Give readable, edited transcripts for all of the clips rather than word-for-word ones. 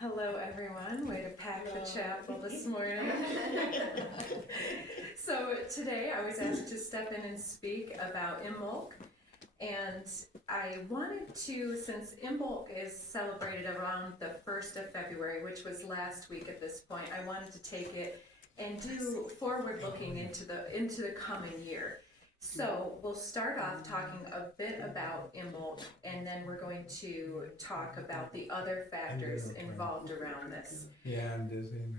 Hello, everyone. Way to pack the chapel this morning. So today I was asked to step in and speak about Imbolc. And I wanted to, since Imbolc is celebrated around the 1st of February, which was last week at this point, I wanted to take it and do forward looking into the coming year. So we'll start off talking a bit about Imbolc, and then we're going to talk about the other factors involved around this. Yeah, I'm dizzy now.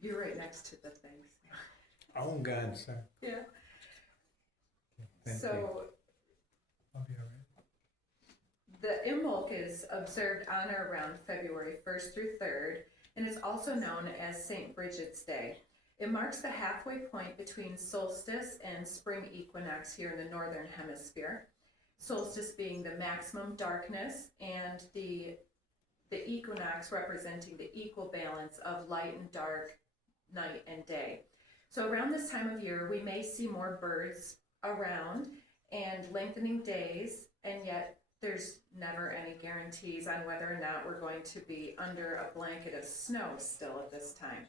You're right next to the things. Oh, God, sorry. Yeah. Thank So you. I'll be all right. the Imbolc is observed on or around February 1st through 3rd, and is also known as St. Bridget's Day. It marks the halfway point between solstice and spring equinox here in the northern hemisphere. Solstice being the maximum darkness, and the equinox representing the equal balance of light and dark, night and day. So around this time of year, we may see more birds around and lengthening days, and yet there's never any guarantees on whether or not we're going to be under a blanket of snow still at this time.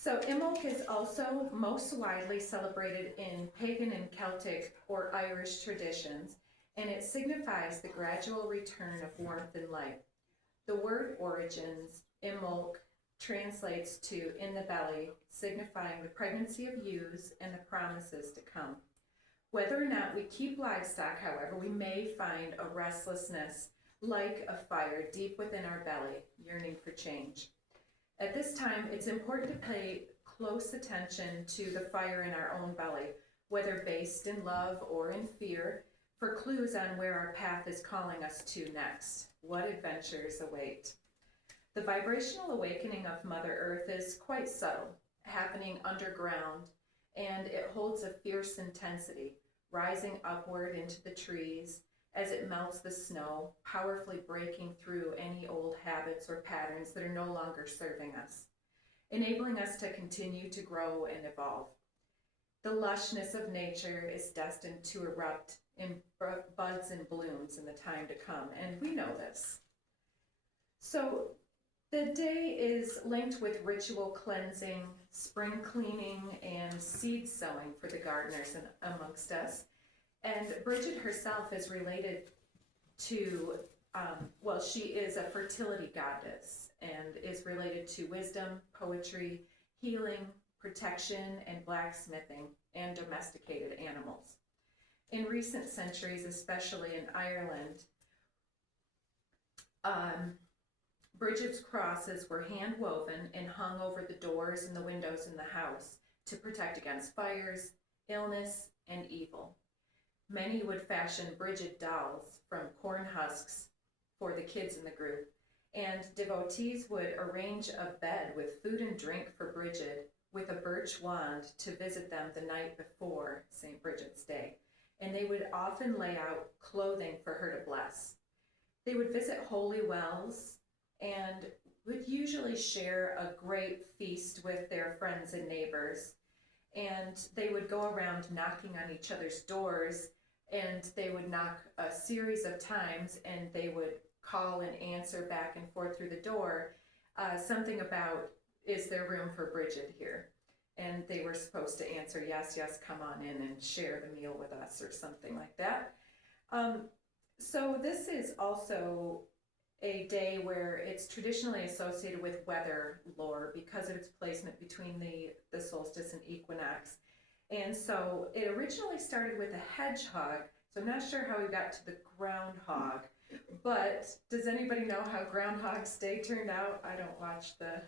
So Imbolc is also most widely celebrated in pagan and Celtic or Irish traditions, and it signifies the gradual return of warmth and light. The word origins, Imbolc, translates to in the belly, signifying the pregnancy of ewes and the promises to come. Whether or not we keep livestock, however, we may find a restlessness like a fire deep within our belly, yearning for change. At this time, it's important to pay close attention to the fire in our own belly, whether based in love or in fear, for clues on where our path is calling us to next. What adventures await? The vibrational awakening of Mother Earth is quite subtle, happening underground, and it holds a fierce intensity, rising upward into the trees as it melts the snow, powerfully breaking through any old habits or patterns that are no longer serving us, enabling us to continue to grow and evolve. The lushness of nature is destined to erupt in buds and blooms in the time to come, and we know this. So the day is linked with ritual cleansing, spring cleaning, and seed sowing for the gardeners amongst us. And Bridget herself is related to, she is a fertility goddess and is related to wisdom, poetry, healing, protection, and blacksmithing, and domesticated animals. In recent centuries, especially in Ireland, Bridget's crosses were hand woven and hung over the doors and the windows in the house to protect against fires, illness, and evil. Many would fashion Bridget dolls from corn husks for the kids in the group, and devotees would arrange a bed with food and drink for Bridget with a birch wand to visit them the night before St. Bridget's Day, and they would often lay out clothing for her to bless. They would visit holy wells and would usually share a great feast with their friends and neighbors, and they would go around knocking on each other's doors, and they would knock a series of times, and they would call and answer back and forth through the door, something about, is there room for Bridget here? And they were supposed to answer, yes, yes, come on in and share the meal with us, or something like that. So this is also a day where it's traditionally associated with weather lore because of its placement between the solstice and equinox. And so it originally started with a hedgehog, so I'm not sure how we got to the groundhog, but does anybody know how Groundhog's Day turned out? I don't watch the,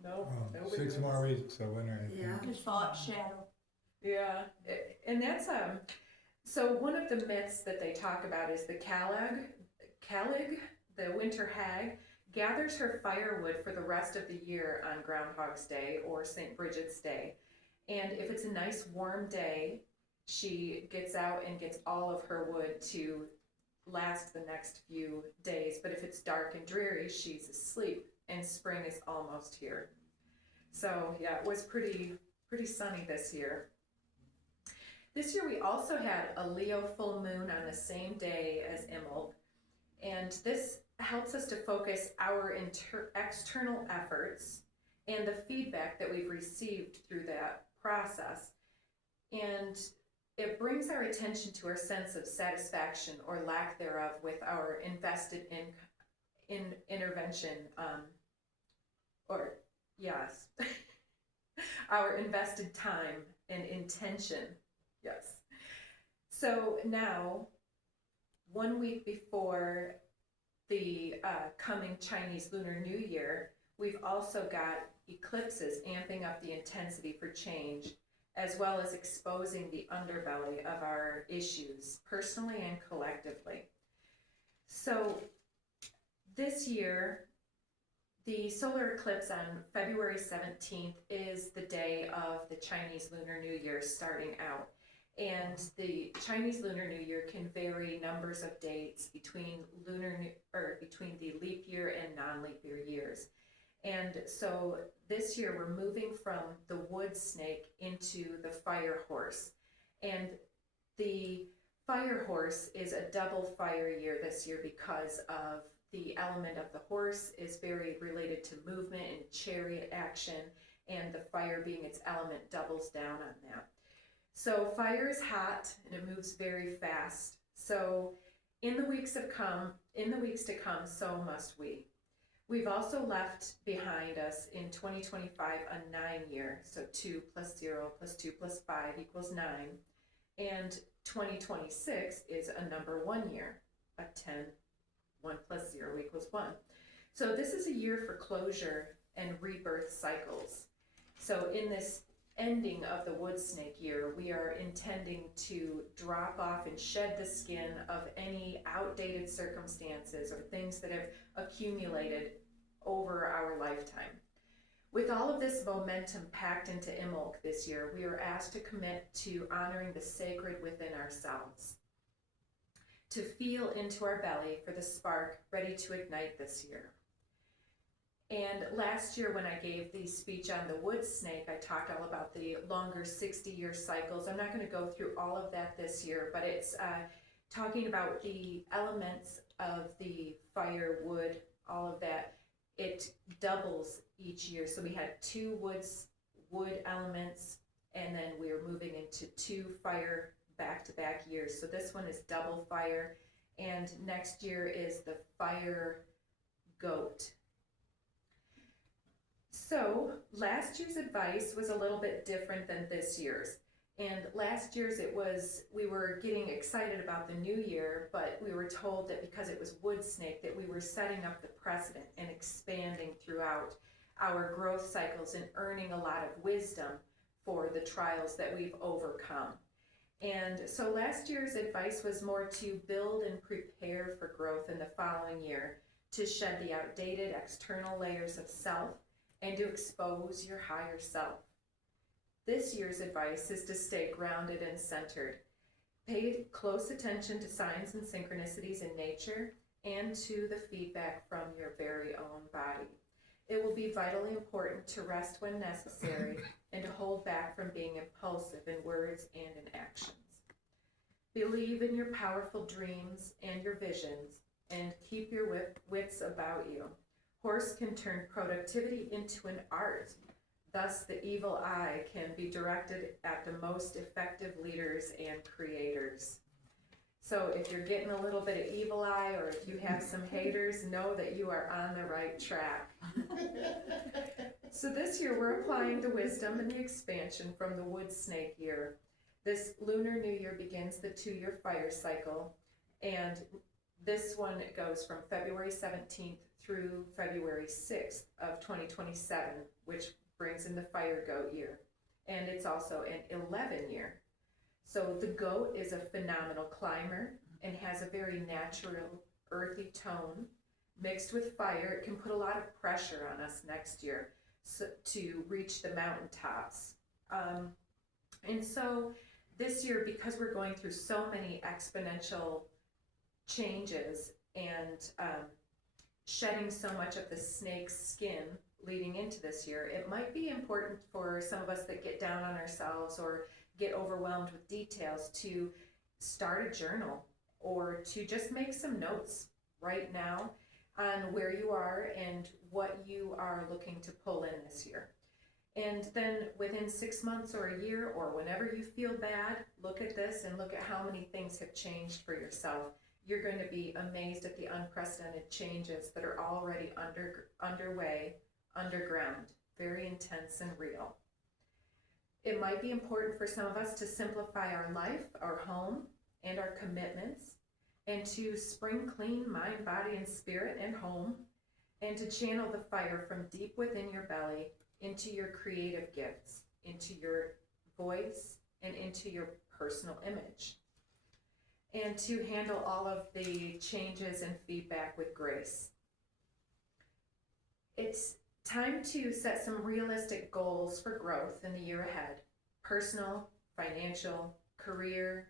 no. Oh, 6 more weeks of winter, I think. Yeah. The thought shadow. Yeah, and that's, so one of the myths that they talk about is the Calig, the winter hag, gathers her firewood for the rest of the year on Groundhog's Day or St. Bridget's Day. And if it's a nice warm day, she gets out and gets all of her wood to last the next few days. But if it's dark and dreary, she's asleep, and spring is almost here. So yeah, it was pretty sunny this year. This year we also had a Leo full moon on the same day as Imbolc, And this helps us to focus our external efforts and the feedback that we've received through that process. And it brings our attention to our sense of satisfaction or lack thereof with our invested in intervention, or yes, our invested time and intention, yes. So now, 1 week before the coming Chinese Lunar New Year, we've also got eclipses amping up the intensity for change, as well as exposing the underbelly of our issues, personally and collectively. So this year, the solar eclipse on February 17th is the day of the Chinese Lunar New Year starting out. And the Chinese Lunar New Year can vary numbers of dates between between the leap year and non-leap year years. And so this year we're moving from the wood snake into the fire horse. And the fire horse is a double fire year this year because of the element of the horse is very related to movement and chariot action, and the fire being its element doubles down on that. So fire is hot and it moves very fast. So in the weeks to come, so must we. We've also left behind us in 2025 a 9-year, so 2 + 0 + 2 + 5 = 9, and 2026 is a number 1 year, a 10. 1 + 0 = 1. So this is a year for closure and rebirth cycles. So in this ending of the wood snake year, we are intending to drop off and shed the skin of any outdated circumstances or things that have accumulated over our lifetime. With all of this momentum packed into Imbolc this year, we are asked to commit to honoring the sacred within ourselves, to feel into our belly for the spark ready to ignite this year. And last year when I gave the speech on the wood snake, I talked all about the longer 60-year cycles. I'm not going to go through all of that this year, but it's talking about the elements of the fire, wood, all of that. It doubles each year. So we had 2 wood elements, and then we are moving into 2 fire back-to-back years. So this one is double fire, and next year is the fire goat. So last year's advice was a little bit different than this year's. And last year's we were getting excited about the new year, but we were told that because it was wood snake that we were setting up the precedent and expanding throughout our growth cycles and earning a lot of wisdom for the trials that we've overcome. And so last year's advice was more to build and prepare for growth in the following year, to shed the outdated external layers of self and to expose your higher self. This year's advice is to stay grounded and centered. Pay close attention to signs and synchronicities in nature and to the feedback from your very own body. It will be vitally important to rest when necessary and to hold back from being impulsive in words and in actions. Believe in your powerful dreams and your visions, and keep your wits about you. Horse can turn productivity into an art. Thus, the evil eye can be directed at the most effective leaders and creators. So if you're getting a little bit of evil eye, or if you have some haters, know that you are on the right track. So this year we're applying the wisdom and the expansion from the wood snake year. This Lunar New Year begins the 2-year fire cycle, and this one goes from February 17th through February 6th of 2027, which brings in the fire goat year. And it's also an 11 year. So the goat is a phenomenal climber and has a very natural, earthy tone. Mixed with fire, it can put a lot of pressure on us next year to reach the mountaintops. And so this year, because we're going through so many exponential changes and shedding so much of the snake's skin leading into this year, it might be important for some of us that get down on ourselves or get overwhelmed with details to start a journal or to just make some notes right now on where you are and what you are looking to pull in this year. And then within 6 months or a year, or whenever you feel bad, look at this and look at how many things have changed for yourself. You're going to be amazed at the unprecedented changes that are already underway, underground, very intense and real. It might be important for some of us to simplify our life, our home, and our commitments, and to spring clean mind, body, and spirit and home, and to channel the fire from deep within your belly into your creative gifts, into your voice, and into your personal image. And to handle all of the changes and feedback with grace. It's time to set some realistic goals for growth in the year ahead. Personal, financial, career,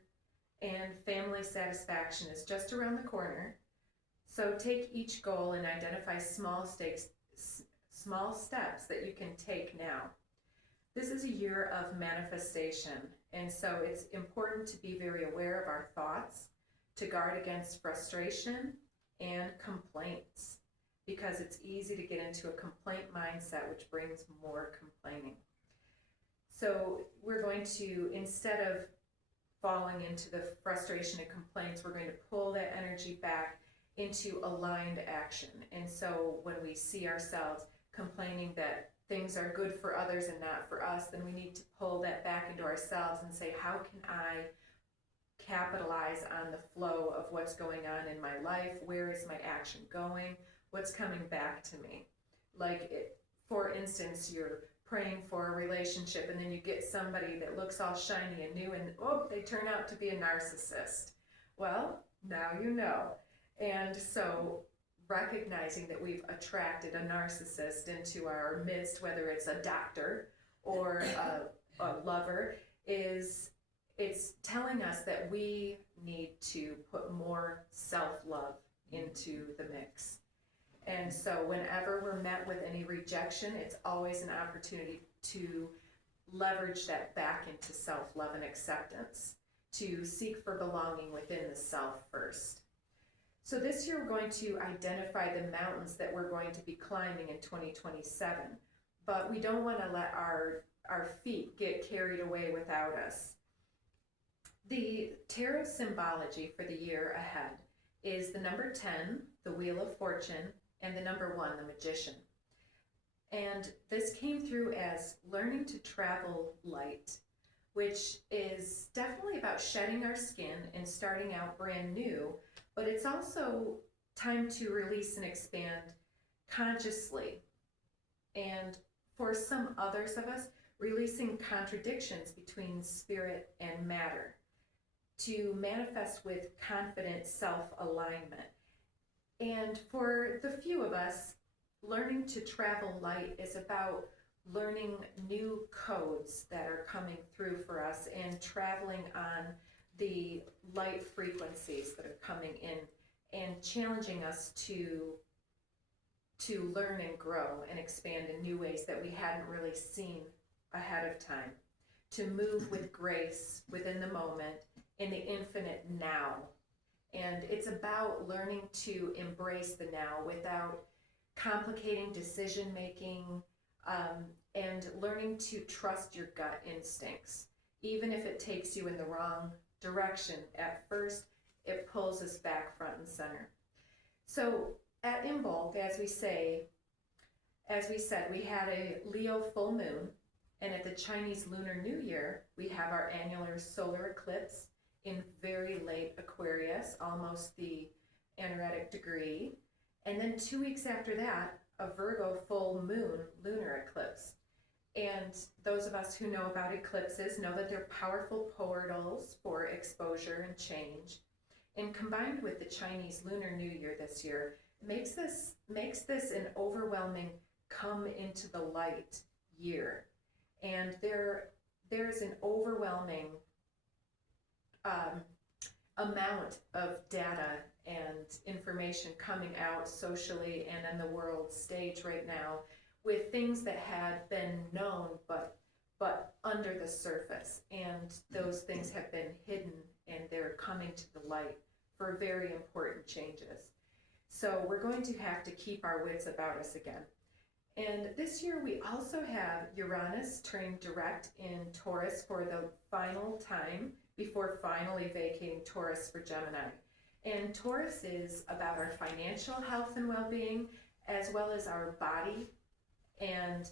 and family satisfaction is just around the corner. So take each goal and identify small steps that you can take now. This is a year of manifestation, and so it's important to be very aware of our thoughts, to guard against frustration and complaints, because it's easy to get into a complaint mindset, which brings more complaining. So we're going to, instead of falling into the frustration and complaints, we're going to pull that energy back into aligned action. And so when we see ourselves complaining that things are good for others and not for us, then we need to pull that back into ourselves and say, how can I capitalize on the flow of what's going on in my life? Where is my action going? What's coming back to me? For instance, you're praying for a relationship and then you get somebody that looks all shiny and new and they turn out to be a narcissist. Well, now you know. And so recognizing that we've attracted a narcissist into our midst, whether it's a doctor or a lover, it's telling us that we need to put more self-love into the mix. And so whenever we're met with any rejection, it's always an opportunity to leverage that back into self-love and acceptance, to seek for belonging within the self first. So this year we're going to identify the mountains that we're going to be climbing in 2027, but we don't want to let our feet get carried away without us. The tarot symbology for the year ahead is the number 10, the Wheel of Fortune, and the number 1, the Magician. And this came through as learning to travel light, which is definitely about shedding our skin and starting out brand new, but it's also time to release and expand consciously. And for some others of us, releasing contradictions between spirit and matter, to manifest with confident self-alignment. And for the few of us, learning to travel light is about learning new codes that are coming through for us and traveling on the light frequencies that are coming in and challenging us to learn and grow and expand in new ways that we hadn't really seen ahead of time, to move with grace within the moment in the infinite now. And it's about learning to embrace the now without complicating decision making, and learning to trust your gut instincts. Even if it takes you in the wrong direction at first, it pulls us back front and center. So at Imbolc, as we said, we had a Leo full moon, and at the Chinese Lunar New Year, we have our annular solar eclipse in very late Aquarius, almost the anaretic degree. And then 2 weeks after that, a Virgo full moon lunar eclipse. And those of us who know about eclipses know that they're powerful portals for exposure and change. And combined with the Chinese Lunar New Year this year, makes this an overwhelming come into the light year. And there's an overwhelming amount of data and information coming out socially and on the world stage right now with things that had been known but under the surface, and those things have been hidden and they're coming to the light for very important changes. So we're going to have to keep our wits about us again. And this year we also have Uranus turning direct in Taurus for the final time before finally vacating Taurus for Gemini. And Taurus is about our financial health and well-being, as well as our body. And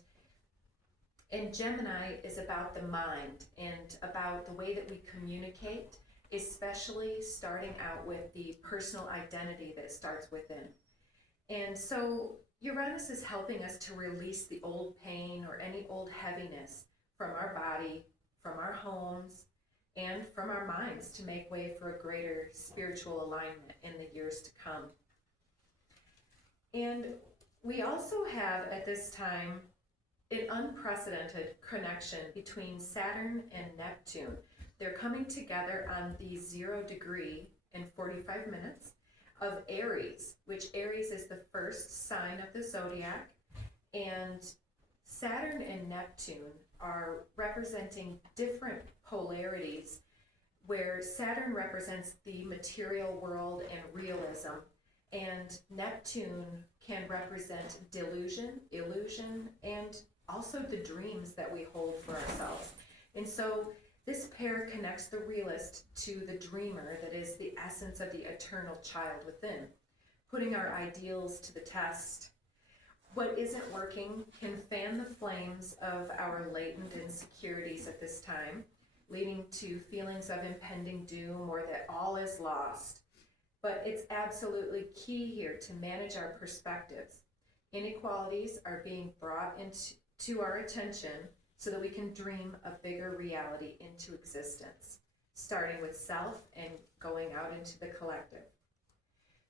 Gemini is about the mind and about the way that we communicate, especially starting out with the personal identity that starts within. And so Uranus is helping us to release the old pain or any old heaviness from our body, from our homes, and from our minds to make way for a greater spiritual alignment in the years to come. And we also have at this time an unprecedented connection between Saturn and Neptune. They're coming together on the 0 degree in 45 minutes of Aries, which Aries is the first sign of the zodiac. And Saturn and Neptune are representing different polarities, where Saturn represents the material world and realism, and Neptune can represent delusion, illusion, and also the dreams that we hold for ourselves. And so this pair connects the realist to the dreamer that is the essence of the eternal child within, putting our ideals to the test. What isn't working can fan the flames of our latent insecurities at this time, leading to feelings of impending doom or that all is lost. But it's absolutely key here to manage our perspectives. Inequalities are being brought into our attention so that we can dream a bigger reality into existence, starting with self and going out into the collective.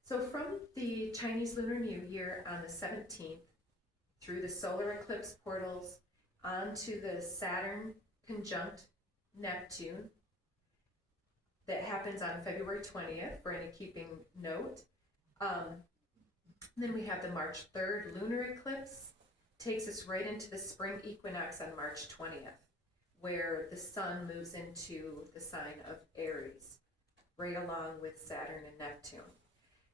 So from the Chinese Lunar New Year on the 17th, through the solar eclipse portals, onto the Saturn conjunct Neptune, that happens on February 20th, for any keeping note. Then we have the March 3rd lunar eclipse, takes us right into the spring equinox on March 20th, where the sun moves into the sign of Aries, right along with Saturn and Neptune.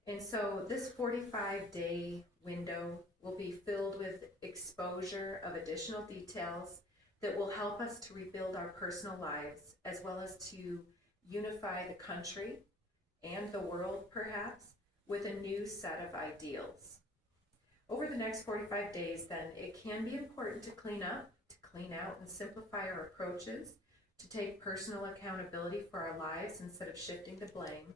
And so this 45-day window will be filled with exposure of additional details that will help us to rebuild our personal lives, as well as to unify the country and the world, perhaps, with a new set of ideals. Over the next 45 days, then, it can be important to clean up, to clean out and simplify our approaches, to take personal accountability for our lives instead of shifting the blame.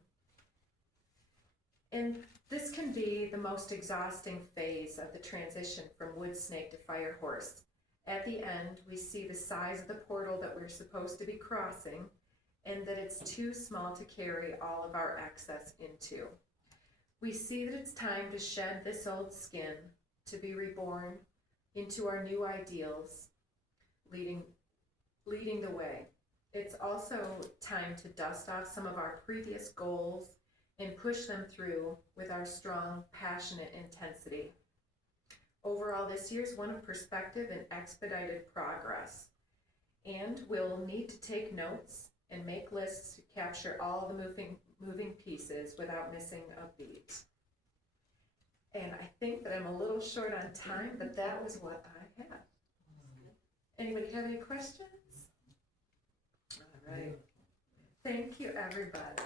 And this can be the most exhausting phase of the transition from wood snake to fire horse. At the end, we see the size of the portal that we're supposed to be crossing, and that it's too small to carry all of our excess into. We see that it's time to shed this old skin, to be reborn into our new ideals, leading the way. It's also time to dust off some of our previous goals and push them through with our strong, passionate intensity. Overall, this year's one of perspective and expedited progress. And we'll need to take notes and make lists to capture all the moving pieces without missing a beat. And I think that I'm a little short on time, but that was what I had. Anybody have any questions? All right. Thank you, everybody.